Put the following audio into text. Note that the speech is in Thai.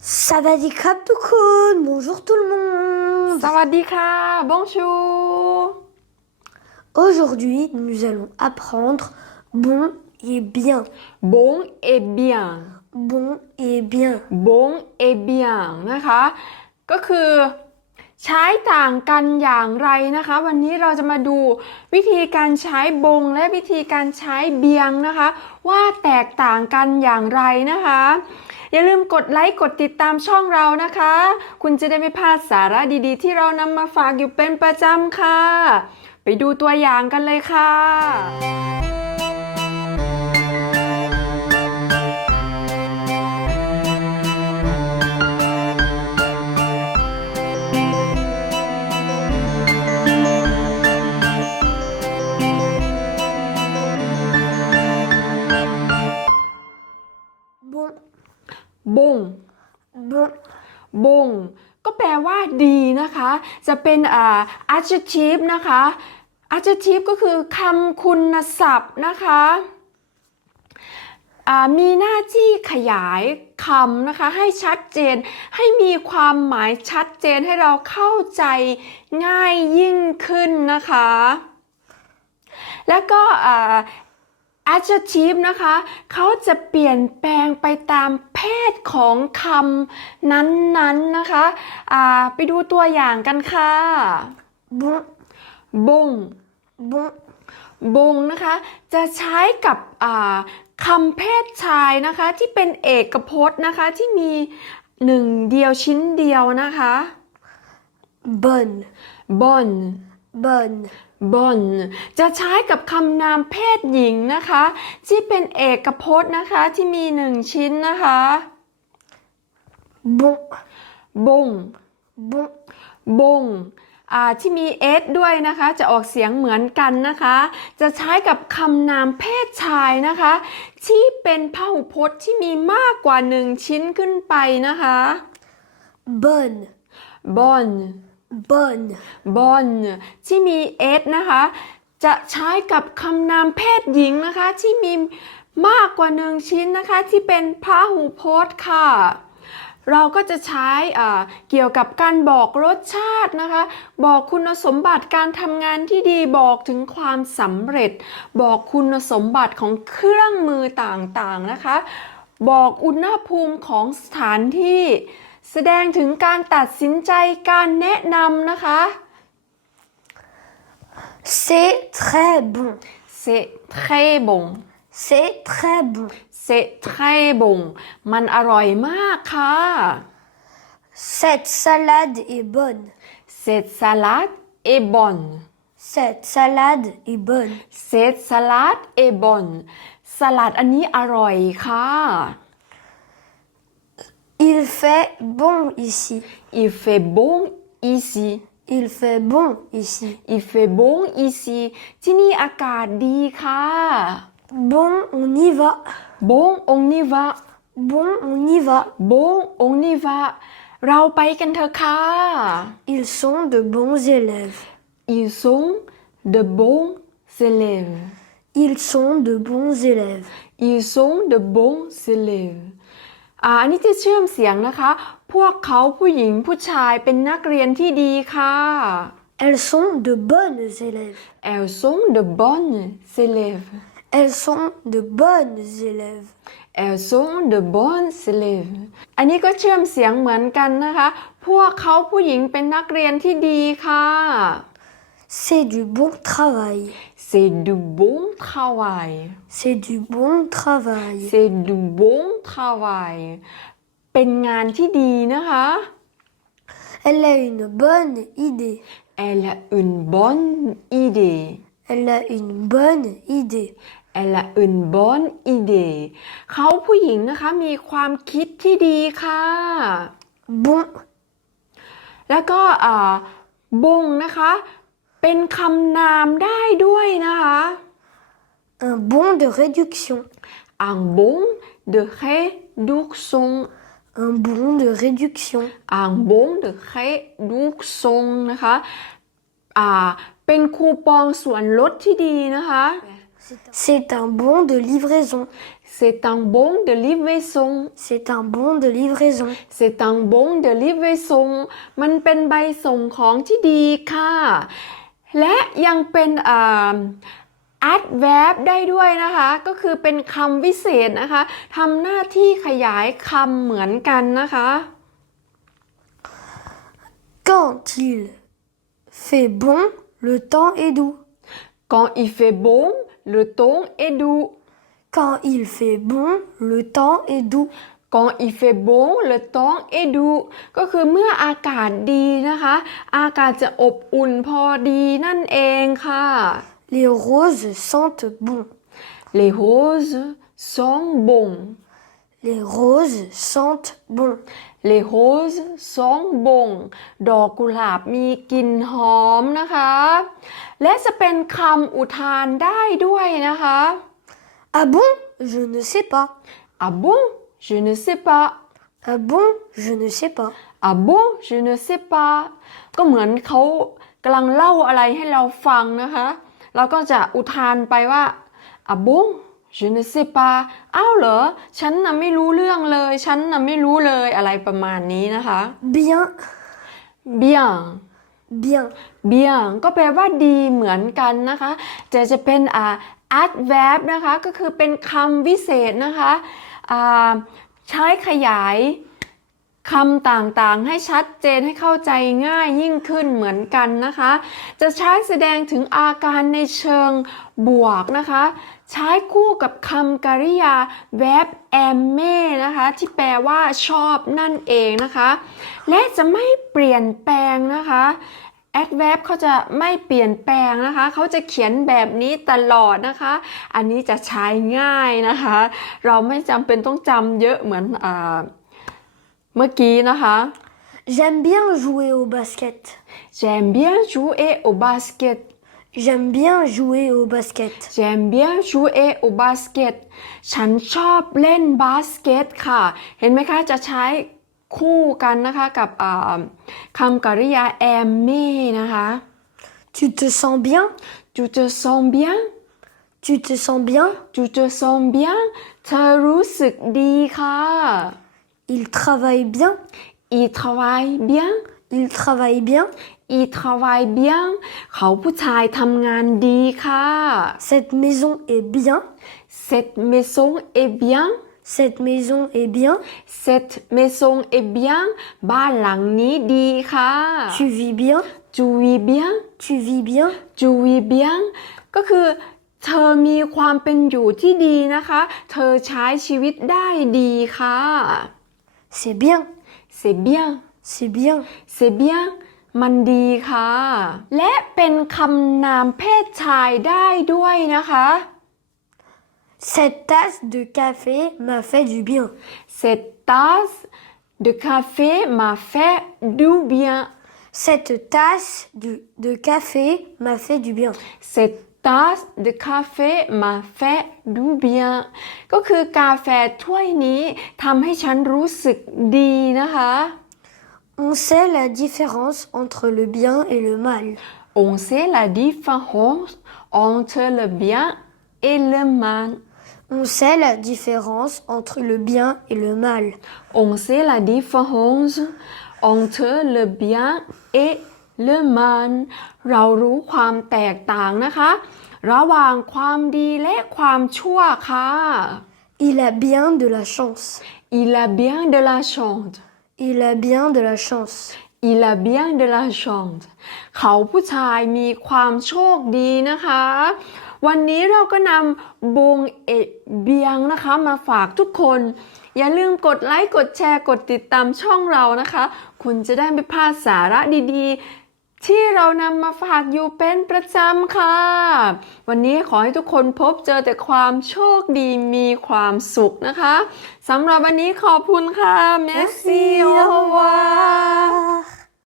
Ça va des crêpes tout con Bonjour tout le monde สวัสดีค่ะ bonjour Aujourd'hui, nous allons apprendre bon et bien. bon et bien Bon et bien. bon et bien นะคะ ก็คือใช้ต่างกันอย่างไรนะคะ วันนี้เราจะมาดูวิธีการใช้บงและวิธีการใช้เบียงนะคะ ว่าแตกต่างกันอย่างไรนะคะ อย่าลืมกดไลค์กดติดตามช่องเรานะคะ คุณจะได้ไม่พลาดสาระดีๆ ที่เรานำมาฝากอยู่เป็นประจำค่ะ ไปดูตัวอย่างกันเลยค่ะ บง bon, บงก็แปลว่าดีนะคะ จะเป็นอ่า adjective นะคะ adjective ก็คือคำคุณศัพท์นะคะอ่ามีหน้าที่ขยายคำนะคะ ให้ชัดเจนให้มีความหมายชัดเจนให้เราเข้าใจง่ายยิ่งขึ้นนะคะ แล้วก็อ่า adjective นะคะ เขาจะเปลี่ยนแปลงไปตามเพศของคำนั้นๆนะคะอ่าไปดูตัวอย่างกันค่ะ bon, บง bon, บงนะคะ จะใช้กับอ่าคำเพศชายนะคะ ที่เป็นเอกพจน์นะคะ ที่มีหนึ่งเดียวชิ้นเดียวนะคะ bonne, บอน bonne, บอนจะใช้กับคำนามเพศหญิงนะคะ ที่เป็นเอกพจน์นะคะที่มีหนึ่งชิ้นนะคะ bon, บง bon, บงอ่าที่มีเอสด้วยนะคะ จะออกเสียงเหมือนกันนะคะ จะใช้กับคำนามเพศชายนะคะ ที่เป็นพหูพจน์ที่มีมากกว่าหนึ่งชิ้นขึ้นไปนะคะ bonne, บ อน bonne, บอนที่มีเอสนะคะ จะใช้กับคำนามเพศหญิงนะคะ ที่มีมากกว่าหนึ่งชิ้นนะคะ ที่เป็นพหูพจน์ค่ะ เราก็จะใช้เกี่ยวกับการบอกรสชาตินะคะ บอกคุณสมบัติการทำงานที่ดีบอกถึงความสำเร็จ บอกคุณสมบัติของเครื่องมือต่างๆนะคะ บอกอุณหภูมิของสถานที่ แสดงถึงการตัดสินใจการแนะนำนะคะ c'est très bon, c'est très bon c'est très bon, c'est très bon มันอร่อยมากค่ะ cette salade est bonne, cette salade est bonne cette salade est bonne, cette salade est bonne สลัดอันนี้อร่อยค่ะ Il fait bon ici. Il fait bon ici. Il fait bon ici. Il fait bon ici. Tini Akadika. Bon, on y va. Bon, on y va. Bon, on y va. Bon, on y va. Ils sont de bons élèves. Ils sont de bons élèves. Ils sont de bons élèves. Ils sont de bons élèves. อันนี้จะเชื่อมเสียงนะคะ พวกเขาผู้หญิงผู้ชายเป็นนักเรียนที่ดีค่ะ elles sont de bonnes élèves, elles sont de bonnes élèves elles sont de bonnes élèves, elles sont de bonnes élèves อันนี้ก็เชื่อมเสียงเหมือนกันนะคะ พวกเขาผู้หญิงเป็นนักเรียนที่ดีค่ะ c'est du bon travail, c'est du bon travail c'est du bon travail, c'est du bon travail เป็นงานที่ดีนะคะ elle a une bonne idée, Elle a une bonne idée. elle a une bonne idée, Elle a une bonne idée. เขาผู้หญิงนะคะมีความคิดที่ดีค่ะ bon, แล้วก็อ่าบงนะคะ เป็นคำนามได้ด้วยนะคะ un bon de réduction, un bon de réduction un bon de réduction, un bon de réduction นะคะอ่าเป็นคูปองส่วนลดที่ดีนะคะ C'est un bon de livraison. c'est un bon de livraison C'est un bon de livraison. c'est un bon de livraison มันเป็นใบส่งของที่ดีค่ะ และยังเป็นอ่า adverb ได้ด้วยนะคะ ก็คือเป็นคำวิเศษนะคะทำหน้าที่ขยายคำเหมือนกันนะคะ Quand il fait bon, le temps est doux. quand il fait bon le temps est doux Quand il fait bon, le temps est doux. Quand il fait bon le temps est doux ก็คือเมื่ออากาศดีนะคะ อากาศจะอบอุ่นพอดีนั่นเองค่ะ Les roses sentent bon. les roses sont bons Les roses sentent bon. les roses sont bons ดอกกุหลาบมีกลิ่นหอมนะคะ และจะเป็นคำอุทานได้ด้วยนะคะ Ah bon Je ne sais pas. ah bon je ne sais pas Ah bon Je ne sais pas. ah bon je ne sais pas ก็เหมือนเขากำลังเล่าอะไรให้เราฟังนะคะ เราก็จะอุทานไปว่า ah bon je ne sais pas อ้าวเหรอ ฉันน่ะไม่รู้เรื่องเลย ฉันน่ะไม่รู้เลยอะไรประมาณนี้นะคะ Bien. bien Bien. bien ก็แปลว่าดีเหมือนกันนะคะแต่จะเป็นอ่า adverb นะคะ ก็คือเป็นคำวิเศษนะคะอ่า ใช้ขยายคำต่างๆ ให้ชัดเจนให้เข้าใจง่ายยิ่งขึ้นเหมือนกันนะคะ จะใช้แสดงถึงอาการในเชิงบวกนะคะ ใช้คู่กับคำกริยา verb am นะคะ ที่แปลว่าชอบนั่นเองนะคะ และจะไม่เปลี่ยนแปลงนะคะ adverb เขาจะไม่เปลี่ยนแปลงนะคะ เขาจะเขียนแบบนี้ตลอดนะคะ อันนี้จะใช้ง่ายนะคะ เราไม่จำเป็นต้องจำเยอะเหมือนอาเมื่อกี้นะคะ J'aime bien jouer au basket. j'aime bien jouer au basket J'aime bien jouer au basket. j'aime bien jouer au basket ฉันชอบเล่นบาสเกตค่ะ เห็นไหมคะ จะใช้ คู่กันนะคะกับอ่าคำกริยา aimer นะคะ Tu te sens bien tu te sens bien Tu te sens bien tu te sens bien เธอรู้สึกดีค่ะ Il travaille bien il travaille bien Il travaille bien il travaille bien เขาผู้ชายทำงานดีค่ะ Cette maison est bien cette maison est bien Cette maison est bien cette maison est bien บ้านหลังนี้ดีค่ะ Tu vis bien tu vis bien Tu vis bien tu vis bien ก็คือเธอมีความเป็นอยู่ที่ดีนะคะ เธอใช้ชีวิตได้ดีค่ะ C'est bien c'est bien C'est bien c'est bien มันดีค่ะ และเป็นคำนามเพศชายได้ด้วยนะคะ Cette tasse de café m'a fait du bien cette tasse de café m'a fait du bien Cette tasse de, de café m'a fait du bien cette tasse de café m'a fait du bien ก็คือกาแฟถ้วยนี้ทำให้ฉันรู้สึกดีนะคะ On sait la différence entre le bien et le mal on sait la différence entre le bien et le mal On sait la différence entre le bien et le mal on sait la différence entre le bien et le mal เรารู้ความแตกต่างนะคะ ระหว่างความดีและความชั่วค่ะ Il a bien de la chance il a bien de la chance Il a bien de la chance Il a bien de la chance เขาผู้ชายมีความโชคดีนะคะ วันนี้เราก็นำบงเอเบียงนะคะมาฝากทุกคน อย่าลืมกดไลค์ กดแชร์ กดติดตามช่องเรานะคะ คุณจะได้ไม่พลาดสาระดีๆ ที่เรานำมาฝากอยู่เป็นประจำค่ะ วันนี้ขอให้ทุกคนพบเจอแต่ความโชคดีมีความสุขนะคะสำหรับวันนี้ขอบคุณค่ะเมสซี่โอวา